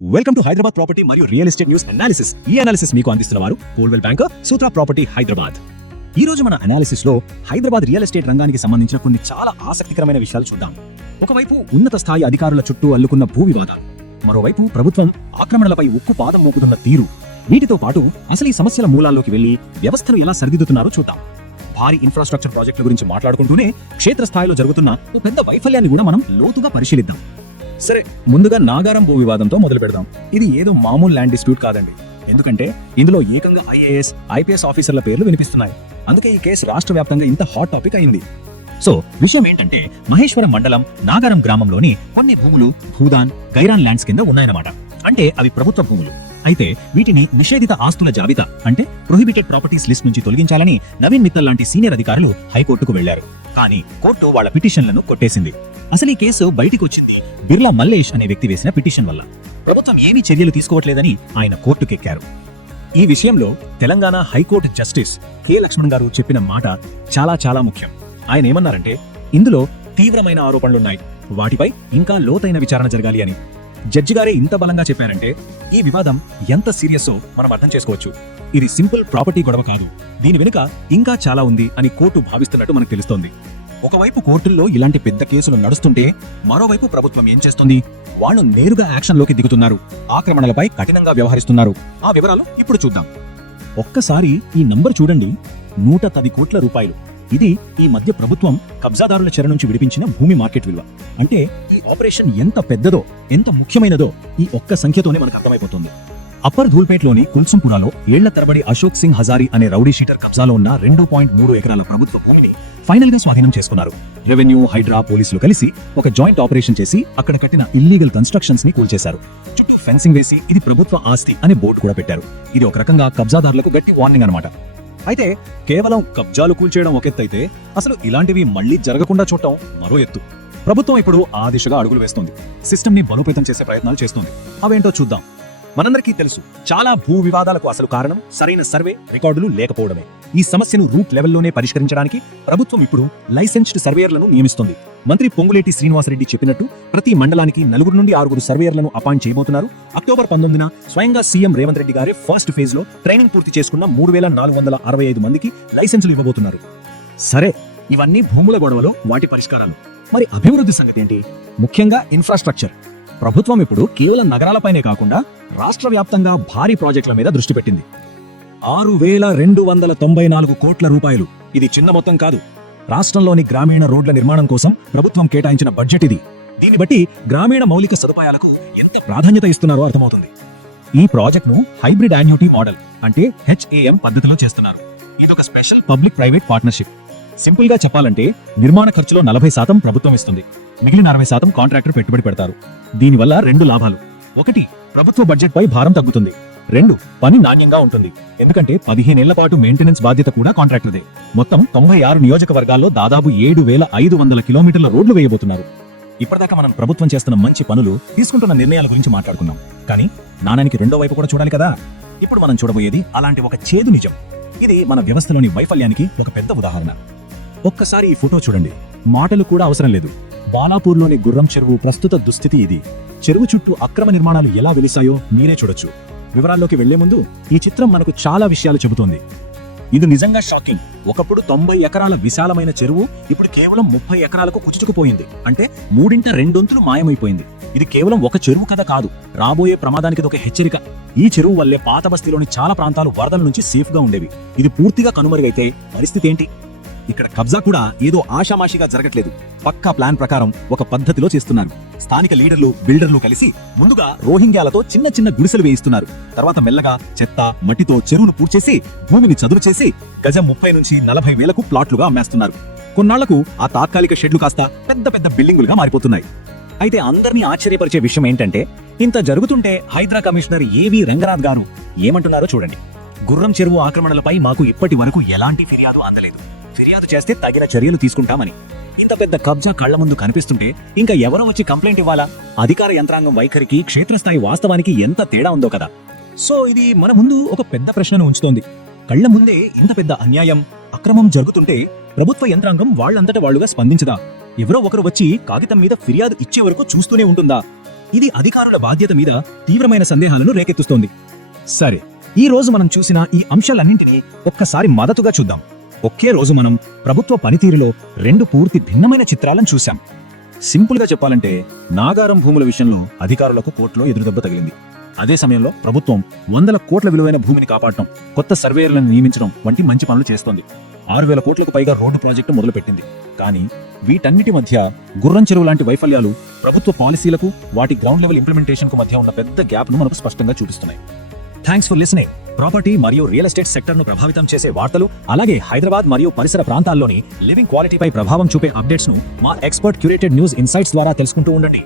Welcome to Hyderabad property మరియు real estate news analysis ఈ analysis మీకు అందిస్తున్న వారు Coldwell Banker Sutra property Hyderabad ఈ రోజు మన అనాలిసిస్లో హైదరాబాద్ రియల్ ఎస్టేట్ రంగానికి సంబంధించిన కొన్ని చాలా ఆసక్తికరమైన విషయాలు చూద్దాం. ఒకవైపు ఉన్నత స్థాయి అధికారుల చుట్టూ అల్లుకున్న భూ వివాదాలు మరోవైపు ప్రభుత్వం ఆక్రమణలపై ఉక్కు పాదం మోపుతున్న తీరు. వీటితో పాటు అసలు ఈ సమస్యల మూలాల్లోకి వెళ్ళి వ్యవస్థను ఎలా సరిదిద్దుతున్నారో చూద్దాం. భారీ ఇన్ఫ్రాస్ట్రక్చర్ ప్రాజెక్టుల గురించి మాట్లాడుకుంటూనే క్షేత్రస్థాయిలో జరుగుతున్న ఓ పెద్ద వైఫల్యాన్ని కూడా మనం లోతుగా పరిశీలిద్దాం. సరే ముందుగా నాగారం భూ వివాదంతో మొదలు పెడదాం. ఇది ఏదో మామూలు ల్యాండ్ డిస్ప్యూట్ కాదండి. ఎందుకంటే ఇందులో ఏకంగా ఐఏఎస్ ఐపీఎస్ ఆఫీసర్ల పేర్లు వినిపిస్తున్నాయి. అందుకే ఈ కేసు రాష్ట్ర వ్యాప్తంగా ఇంత హాట్ టాపిక్ అయింది. సో విషయం ఏంటంటే మహేశ్వరం మండలం నాగారం గ్రామంలోని కొన్ని భూములు భూదాన్ గైరాన్ ల్యాండ్స్ కింద ఉన్నాయన్నమాట. అంటే అవి ప్రభుత్వ భూములు. అయితే వీటిని నిషేధిత ఆస్తుల జాబితా అంటే ప్రొహిబిటెడ్ ప్రాపర్టీస్ లిస్ట్ నుంచి తొలగించాలని నవీన్ మిత్తల్ లాంటి సీనియర్ అధికారులు హైకోర్టుకు వెళ్ళారు కానీ కోర్టు వాళ్ళ పిటిషన్లను కొట్టేసింది. అసలు ఈ కేసు బయటికి వచ్చింది బిర్లా మల్లేష్ అనే వ్యక్తి వేసిన పిటిషన్ వల్ల. ప్రభుత్వం ఏమీ చర్యలు తీసుకోవట్లేదని ఆయన కోర్టుకెక్కారు. ఈ విషయంలో Telangana high court justice K. Laxman garu చెప్పిన మాట చాలా చాలా ముఖ్యం. ఆయన ఏమన్నారంటే ఇందులో తీవ్రమైన ఆరోపణలున్నాయి. వాటిపై ఇంకా లోతైన విచారణ జరగాలి అని. జడ్జి గారే ఇంత బలంగా చెప్పారంటే ఈ వివాదం ఎంత సీరియస్సో మనం అర్థం చేసుకోవచ్చు. ఇది సింపుల్ ప్రాపర్టీ గొడవ కాదు. దీని వెనుక ఇంకా చాలా ఉంది అని కోర్టు భావిస్తున్నట్టు మనకు తెలుస్తోంది. ఒకవైపు కోర్టుల్లో ఇలాంటి పెద్ద కేసులు నడుస్తుంటే మరోవైపు ప్రభుత్వం ఏం చేస్తుంది? వాళ్ళు నేరుగా యాక్షన్లోకి దిగుతున్నారు. ఆక్రమణలపై కఠినంగా వ్యవహరిస్తున్నారు. ఆ వివరాలు ఇప్పుడు చూద్దాం. ఒక్కసారి ఈ నంబర్ చూడండి. నూట పది కోట్ల రూపాయలు. ఇది ఈ మధ్య ప్రభుత్వం కబ్జాదారుల చెర నుంచి విడిపించిన భూమి మార్కెట్ విలువ. అంటే ఈ ఆపరేషన్ ఎంత పెద్దదో ఎంత ముఖ్యమైనదో ఈ ఒక్క సంఖ్యతోనే మనకు అర్థమైపోతుంది. అప్పర్ ధూల్పేట్లోని కుల్సంపురాలో ఏళ్ళ తరబడి అశోక్ సింగ్ హజారీ అనే రౌడీ షీటర్ కబ్జాలో ఉన్న రెండు పాయింట్ మూడు ఎకరాల ప్రభుత్వ భూమిని ఫైనల్గా స్వాధీనం చేసుకున్నారు. రెవెన్యూ హైడ్రా పోలీసులు కలిసి ఒక జాయింట్ ఆపరేషన్ చేసి అక్కడ కట్టిన ఇల్లీగల్ కన్స్ట్రక్షన్స్ని కూల్చేశారు. చుట్టూ ఫెన్సింగ్ వేసి ఇది ప్రభుత్వ ఆస్తి అనే బోర్డు కూడా పెట్టారు. ఇది ఒక రకంగా కబ్జాదారులకు గట్టి వార్నింగ్ అన్నమాట. అయితే కేవలం కబ్జాలు కూల్చేయడం ఒక ఎత్తు అయితే అసలు ఇలాంటివి మళ్ళీ జరగకుండా చూడటం మరో ఎత్తు. ప్రభుత్వం ఇప్పుడు ఆ దిశగా అడుగులు వేస్తుంది. సిస్టమ్ని బలోపేతం చేసే ప్రయత్నాలు చేస్తుంది. అవేంటో చూద్దాం. మనందరికీ తెలుసు చాలా భూ వివాదాలకు అసలు కారణం సరైన సర్వే రికార్డులు లేకపోవడమే. ఈ సమస్యను రూట్ లెవెల్లోనే పరిష్కరించడానికి ప్రభుత్వం ఇప్పుడు లైసెన్స్డ్ సర్వేయర్లను నియమిస్తుంది. మంత్రి పొంగులేటి శ్రీనివాసరెడ్డి చెప్పినట్టు ప్రతి మండలానికి నలుగురు నుండి ఆరుగురు సర్వేయర్లను అపాయింట్ చేయబోతున్నారు. అక్టోబర్ పంతొమ్మిదిన స్వయంగా సీఎం రేవంత్ రెడ్డి గారి ఫస్ట్ ఫేజ్లో ట్రైనింగ్ పూర్తి చేసుకున్న మూడు వేల నాలుగు వందల అరవై ఐదు మందికి లైసెన్సులు ఇవ్వబోతున్నారు. సరే ఇవన్నీ భూముల గొడవలో వాటి పరిష్కారాలు. మరి అభివృద్ధి సంగతి ఏంటి? ముఖ్యంగా ఇన్ఫ్రాస్ట్రక్చర్. ప్రభుత్వం ఇప్పుడు కేవలం నగరాలపైనే కాకుండా రాష్ట్ర వ్యాప్తంగా భారీ ప్రాజెక్టుల మీద దృష్టి పెట్టింది. ఆరు వేల రెండు వందల తొంభై నాలుగు కోట్ల రూపాయలు. ఇది చిన్న మొత్తం కాదు. రాష్ట్రంలోని గ్రామీణ రోడ్ల నిర్మాణం కోసం ప్రభుత్వం కేటాయించిన బడ్జెట్ ఇది. దీన్ని బట్టి గ్రామీణ మౌలిక సదుపాయాలకు ఎంత ప్రాధాన్యత ఇస్తున్నారో అర్థమవుతుంది. ఈ ప్రాజెక్ట్ను హైబ్రిడ్ యాన్యుటీ మోడల్ అంటే హెచ్ఏఎం పద్ధతిలో చేస్తున్నారు. ఇదొక స్పెషల్ పబ్లిక్ ప్రైవేట్ పార్ట్నర్షిప్. సింపుల్గా చెప్పాలంటే నిర్మాణ ఖర్చులో నలభై శాతం ప్రభుత్వం ఇస్తుంది. మిగిలిన అరవై శాతం కాంట్రాక్టర్ పెట్టుబడి పెడతారు. దీనివల్ల రెండు లాభాలు. ఒకటి ప్రభుత్వ బడ్జెట్ పై భారం తగ్గుతుంది. రెండు పని నాణ్యంగా ఉంటుంది. ఎందుకంటే పదిహేనేళ్ళ పాటు మెయింటెనెన్స్ బాధ్యత కూడా కాంట్రాక్టుదే మొత్తం తొంభై ఆరు నియోజకవర్గాల్లో దాదాపు ఏడు వేల ఐదు వందల కిలోమీటర్ల రోడ్లు వేయబోతున్నారు. ఇప్పటిదాకా మనం ప్రభుత్వం చేస్తున్న మంచి పనులు తీసుకుంటున్న నిర్ణయాల గురించి మాట్లాడుకున్నాం. కానీ నాణానికి రెండో వైపు కూడా చూడాలి కదా? ఇప్పుడు మనం చూడబోయేది అలాంటి ఒక చేదు నిజం. ఇది మన వ్యవస్థలోని వైఫల్యానికి ఒక పెద్ద ఉదాహరణ. ఒక్కసారి ఈ ఫోటో చూడండి. మాటలు కూడా అవసరం లేదు. బాలాపూర్లోని గుర్రం చెరువు ప్రస్తుత దుస్థితి ఇది. చెరువు చుట్టూ అక్రమ నిర్మాణాలు ఎలా వెలిసాయో మీరే చూడొచ్చు. వివరాల్లోకి వెళ్ళే ముందు ఈ చిత్రం మనకు చాలా విషయాలు చెబుతోంది. ఇది నిజంగా షాకింగ్. ఒకప్పుడు తొంభై ఎకరాల విశాలమైన చెరువు ఇప్పుడు కేవలం ముప్పై ఎకరాలకు కుచుచుకుపోయింది. అంటే మూడింట రెండొంతులు మాయమైపోయింది. ఇది కేవలం ఒక చెరువు కథ కాదు. రాబోయే ప్రమాదానికి ఒక హెచ్చరిక. ఈ చెరువు వల్లే పాత బస్తీలోని చాలా ప్రాంతాలు వరదల నుంచి సేఫ్గా ఉండేవి. ఇది పూర్తిగా కనుమరుగైతే పరిస్థితి ఏంటి? ఇక్కడ కబ్జా కూడా ఏదో ఆషామాషిగా జరగట్లేదు. పక్కా ప్లాన్ ప్రకారం ఒక పద్ధతిలో చేస్తున్నారు. స్థానిక లీడర్లు బిల్డర్లు కలిసి ముందుగా రోహింగ్యాలతో చిన్న చిన్న గుడిసెలు వేయిస్తున్నారు. తర్వాత మెల్లగా చెత్త మట్టితో చెరువును పూడ్చేసి భూమిని చదును చేసి గజం ముప్పై నుంచి నలభై వేలకు ప్లాట్లుగా అమ్మేస్తున్నారు. కొన్నాళ్ళకు ఆ తాత్కాలిక షెడ్లు కాస్త పెద్ద పెద్ద బిల్డింగులుగా మారిపోతున్నాయి. అయితే అందరినీ ఆశ్చర్యపరిచే విషయం ఏంటంటే ఇంత జరుగుతుంటే హైదరా కమిషనర్ ఏవి రంగనాథ్ గారు ఏమంటున్నారో చూడండి. గుర్రం చెరువు ఆక్రమణలపై మాకు ఇప్పటి వరకు ఎలాంటి ఫిర్యాదు అందలేదు. ఫిర్యాదు చేస్తే తగిన చర్యలు తీసుకుంటామని. ఇంత పెద్ద కబ్జా కళ్ళ ముందు కనిపిస్తుంటే ఇంకా ఎవరో వచ్చి కంప్లైంట్ ఇవ్వాలా? అధికార యంత్రాంగం వైఖరికి క్షేత్రస్థాయి వాస్తవానికి ఎంత తేడా ఉందో కదా. సో ఇది మన ముందు ఒక పెద్ద ప్రశ్నను ఉంచుతోంది. కళ్ళ ముందే ఇంత పెద్ద అన్యాయం అక్రమం జరుగుతుంటే ప్రభుత్వ యంత్రాంగం వాళ్ళంతట వాళ్ళుగా స్పందించదా? ఎవరో ఒకరు వచ్చి కాగితం మీద ఫిర్యాదు ఇచ్చే వరకు చూస్తూనే ఉంటుందా? ఇది అధికారుల బాధ్యత మీద తీవ్రమైన సందేహాలను రేకెత్తుస్తోంది. సరే ఈ రోజు మనం చూసిన ఈ అంశాలన్నింటినీ ఒక్కసారి మద్దతుగా చూద్దాం. ఒకే రోజు మనం ప్రభుత్వ పనితీరులో రెండు పూర్తి భిన్నమైన చిత్రాలను చూశాం. సింపుల్గా చెప్పాలంటే నాగారం భూముల విషయంలో అధికారులకు కోర్టులో ఎదురుదెబ్బ తగిలింది. అదే సమయంలో ప్రభుత్వం వందల కోట్ల విలువైన భూమిని కాపాడటం కొత్త సర్వేయర్లను నియమించడం వంటి మంచి పనులు చేస్తోంది. ఆరు వేల కోట్లకు పైగా రోడ్డు ప్రాజెక్టు మొదలుపెట్టింది. కానీ వీటన్నిటి మధ్య గుర్రం చెరువు లాంటి వైఫల్యాలు ప్రభుత్వ పాలసీలకు వాటి గ్రౌండ్ లెవెల్ ఇంప్లిమెంటేషన్కు మధ్య ఉన్న పెద్ద గ్యాప్ను మనకు స్పష్టంగా చూపిస్తున్నాయి. Thanks for listening. ప్రాపర్టీ మరియు రియల్ ఎస్టేట్ సెక్టర్ను ప్రభావితం చేసే వార్తలు అలాగే హైదరాబాద్ మరియు పరిసర ప్రాంతాల్లోని లివింగ్ క్వాలిటీపై ప్రభావం చూపే అప్డేట్స్ను మా ఎక్స్పర్ట్ క్యూరేటెడ్ న్యూస్ ఇన్సైట్స్ ద్వారా తెలుసుకుంటూ ఉండండి.